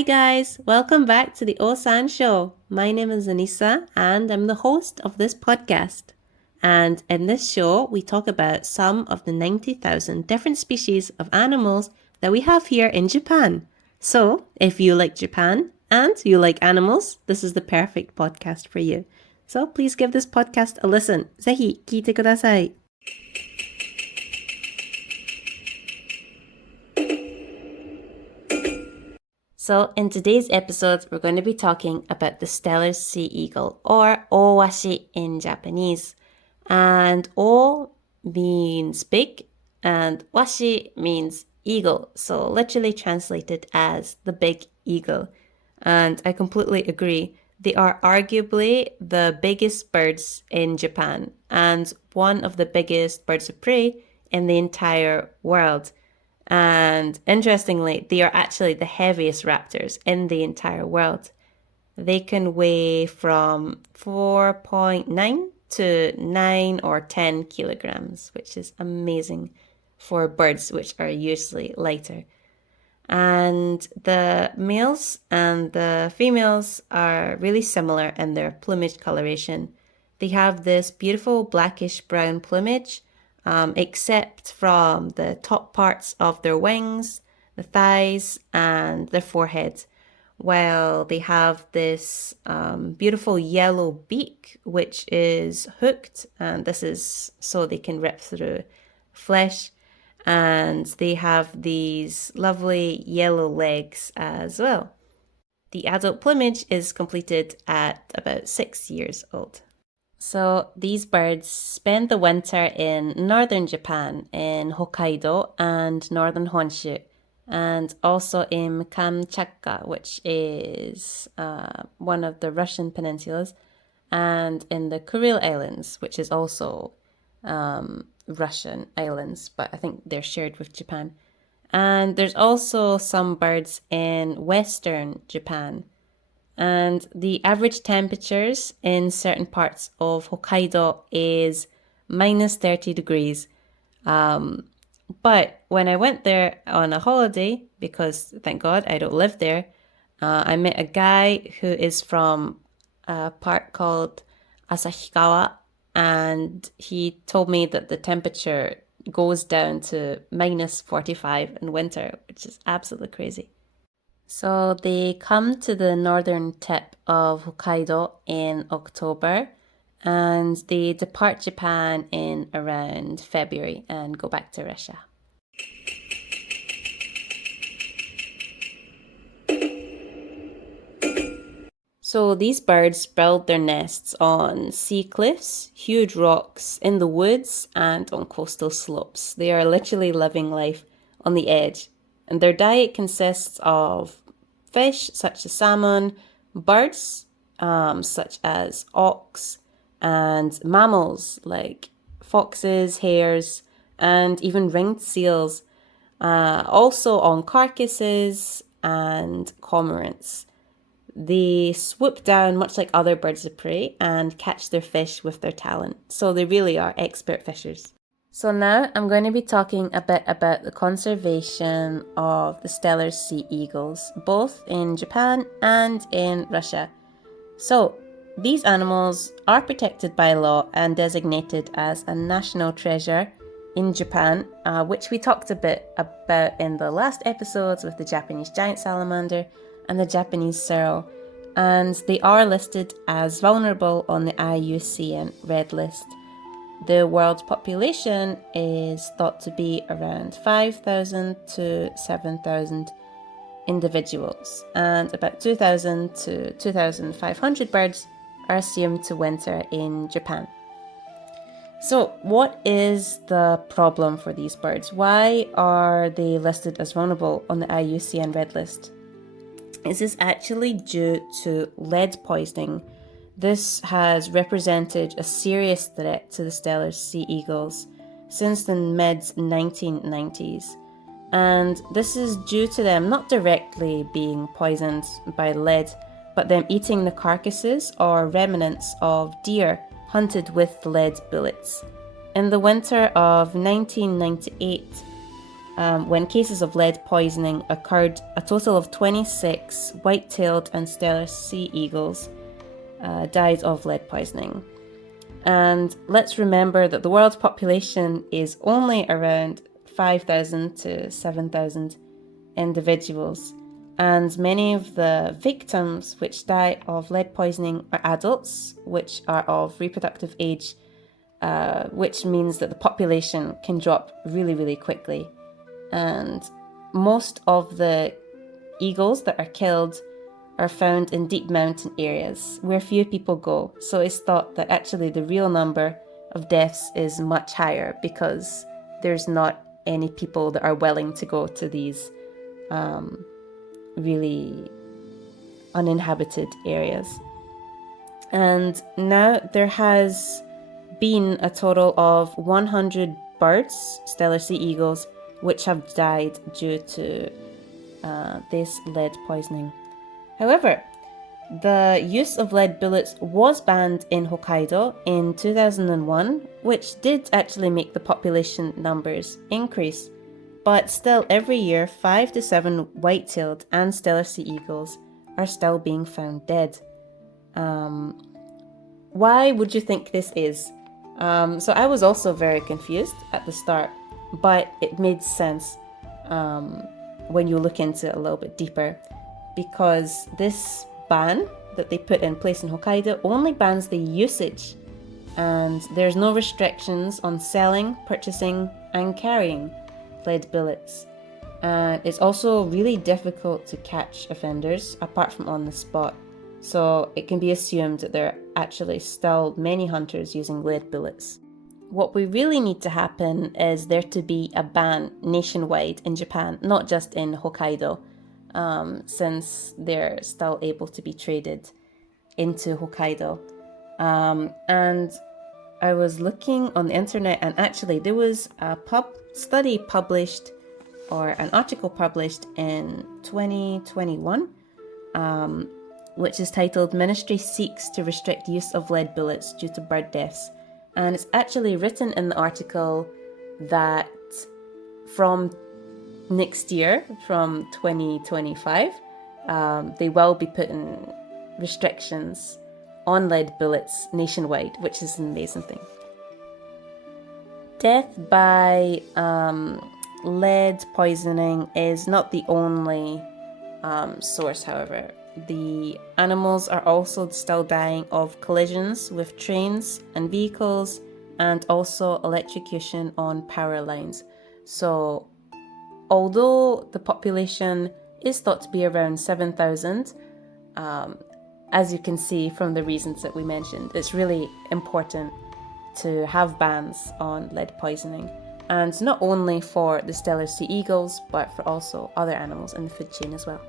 Hi guys, welcome back to the OsanShow. My name is Anissa and I'm the host of this podcast. And in this show, we talk about some of the 90,000 different species of animals that we have here in Japan. So, if you like Japan and you like animals, this is the perfect podcast for you. So, please give this podcast a listen. ぜひ聞いてください。So, in today's episode, we're going to be talking about the Steller sea eagle, or owashi in Japanese. And o means big, and washi means eagle, so literally translated as the big eagle. And I completely agree. They are arguably the biggest birds in Japan, and one of the biggest birds of prey in the entire world. And interestingly, they are actually the heaviest raptors in the entire world. They can weigh from 4.9 to 9 or 10 kilograms, which is amazing for birds, which are usually lighter. And the males and the females are really similar in their plumage coloration. They have this beautiful blackish brown plumage, except from the top parts of their wings, the thighs, and their forehead, while they have this beautiful yellow beak, which is hooked, and this is so they can rip through flesh, and they have these lovely yellow legs as well. The adult plumage is completed at about 6 years old. So these birds spend the winter in northern Japan, in Hokkaido and northern Honshu, and also in Kamchatka, which is one of the Russian peninsulas, and in the Kuril Islands, which is also Russian islands, but I think they're shared with Japan. And there's also some birds in western Japan. And the average temperatures in certain parts of Hokkaido is minus 30 degrees. But when I went there on a holiday, because thank God I don't live there, I met a guy who is from a park called Asahikawa, and he told me that the temperature goes down to minus 45 in winter, which is absolutely crazy. So they come to the northern tip of Hokkaido in October, and they depart Japan in around February and go back to Russia. So these birds build their nests on sea cliffs, huge rocks, in the woods, and on coastal slopes. They are literally living life on the edge. And their diet consists of fish such as salmon, birds such as auks, and mammals like foxes, hares, and even ringed seals. Also on carcasses and cormorants. They swoop down much like other birds of prey and catch their fish with their talon. So they really are expert fishers. So now I'm going to be talking a bit about the conservation of the Steller sea eagles, both in Japan and in Russia. So these animals are protected by law and designated as a national treasure in Japan, which we talked a bit about in the last episodes with the Japanese giant salamander and the Japanese seral. And they are listed as vulnerable on the IUCN Red List. The world's population is thought to be around 5,000 to 7,000 individuals, and about 2,000 to 2,500 birds are assumed to winter in Japan. So what is the problem for these birds? Why are they listed as vulnerable on the IUCN Red List? This is actually due to lead poisoning. This has represented a serious threat to the Steller sea eagles since the mid-1990s. And this is due to them not directly being poisoned by lead, but them eating the carcasses or remnants of deer hunted with lead bullets. In the winter of 1998, when cases of lead poisoning occurred, a total of 26 white-tailed and Steller sea eagles died of lead poisoning. And let's remember that the world's population is only around 5,000 to 7,000 individuals. And many of the victims which die of lead poisoning are adults, which are of reproductive age, which means that the population can drop really, really quickly. And most of the eagles that are killed are found in deep mountain areas where few people go. So it's thought that actually the real number of deaths is much higher because there's not any people that are willing to go to these really uninhabited areas. And now there has been a total of 100 birds, Steller sea eagles, which have died due to this lead poisoning. However, the use of lead bullets was banned in Hokkaido in 2001, which did actually make the population numbers increase. But still, every year, 5 to 7 white-tailed and Steller sea eagles are still being found dead. Why would you think this is? So I was also very confused at the start, but it made sense when you look into it a little bit deeper, because this ban that they put in place in Hokkaido only bans the usage, and there's no restrictions on selling, purchasing, and carrying lead bullets. And it's also really difficult to catch offenders apart from on the spot. So it can be assumed that there are actually still many hunters using lead bullets. What we really need to happen is there to be a ban nationwide in Japan, not just in Hokkaido, since they're still able to be traded into Hokkaido. And I was looking on the internet, and actually there was a study published, or an article published in 2021, which is titled "Ministry Seeks to Restrict Use of Lead Bullets Due to Bird Deaths." And it's actually written in the article that from next year, from 2025, they will be putting restrictions on lead bullets nationwide, which is an amazing thing. Death by lead poisoning is not the only source, however. The animals are also still dying of collisions with trains and vehicles, and also electrocution on power lines. So although the population is thought to be around 7,000, as you can see from the reasons that we mentioned, it's really important to have bans on lead poisoning, and not only for the Steller sea eagles, but for also other animals in the food chain as well.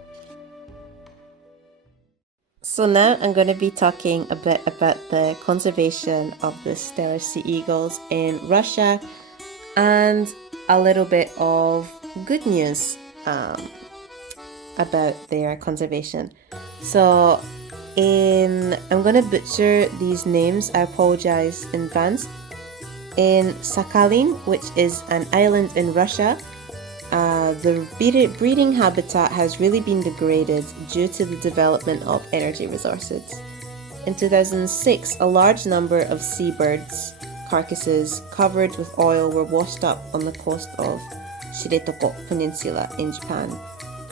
So now I'm going to be talking a bit about the conservation of the Steller sea eagles in Russia, and a little bit of good news about their conservation. So I'm going to butcher these names, I apologize in advance. In Sakhalin, which is an island in Russia, the breeding habitat has really been degraded due to the development of energy resources. In 2006, a large number of seabirds' carcasses covered with oil were washed up on the coast of Shiretoko Peninsula in Japan,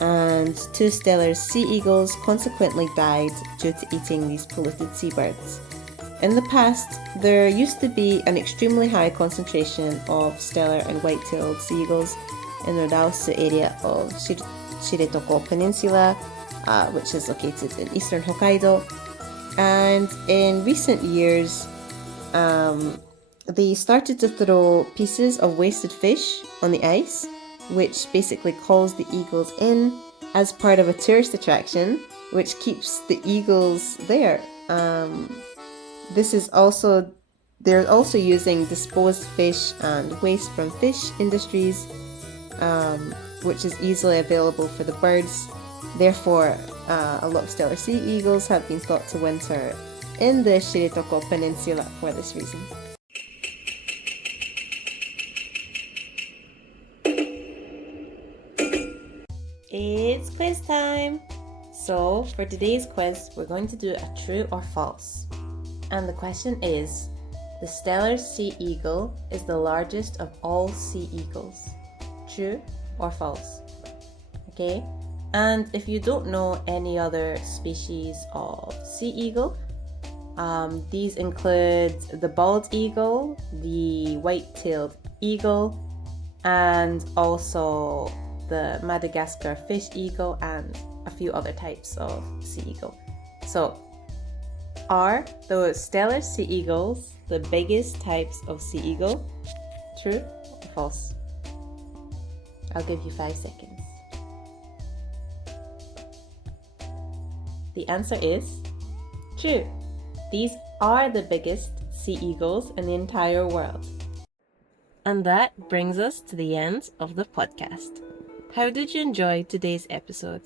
and 2 Steller sea eagles consequently died due to eating these polluted seabirds. In the past, there used to be an extremely high concentration of Steller and white-tailed sea eagles in the Raosu area of Shiretoko Peninsula, which is located in eastern Hokkaido. And in recent years, they started to throw pieces of wasted fish on the ice, which basically calls the eagles in as part of a tourist attraction, which keeps the eagles there. They're also using disposed fish and waste from fish industries, which is easily available for the birds. Therefore, a lot of Steller sea eagles have been thought to winter in the Shiretoko Peninsula for this reason. It's quiz time! So, for today's quiz, we're going to do a true or false. And the question is, the Steller sea eagle is the largest of all sea eagles. True or false? Okay? And if you don't know any other species of sea eagle, these include the bald eagle, the white-tailed eagle, and also the Madagascar fish eagle and a few other types of sea eagle. So, are the Steller sea eagles the biggest types of sea eagle? True or false? I'll give you 5 seconds. The answer is true. These are the biggest sea eagles in the entire world. And that brings us to the end of the podcast. How did you enjoy today's episode?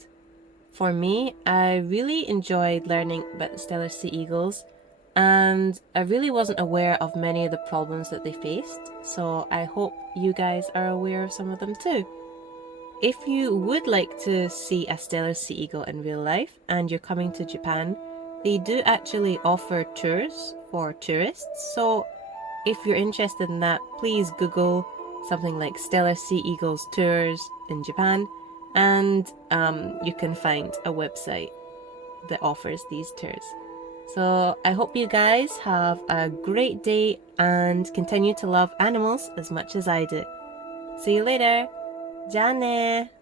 For me, I really enjoyed learning about the Steller sea eagles, and I really wasn't aware of many of the problems that they faced, so I hope you guys are aware of some of them too. If you would like to see a Steller sea eagle in real life and you're coming to Japan, they do actually offer tours for tourists, so if you're interested in that, please Google something like Steller Sea Eagles Tours in Japan, and you can find a website that offers these tours. So I hope you guys have a great day and continue to love animals as much as I do. See you later. じゃあね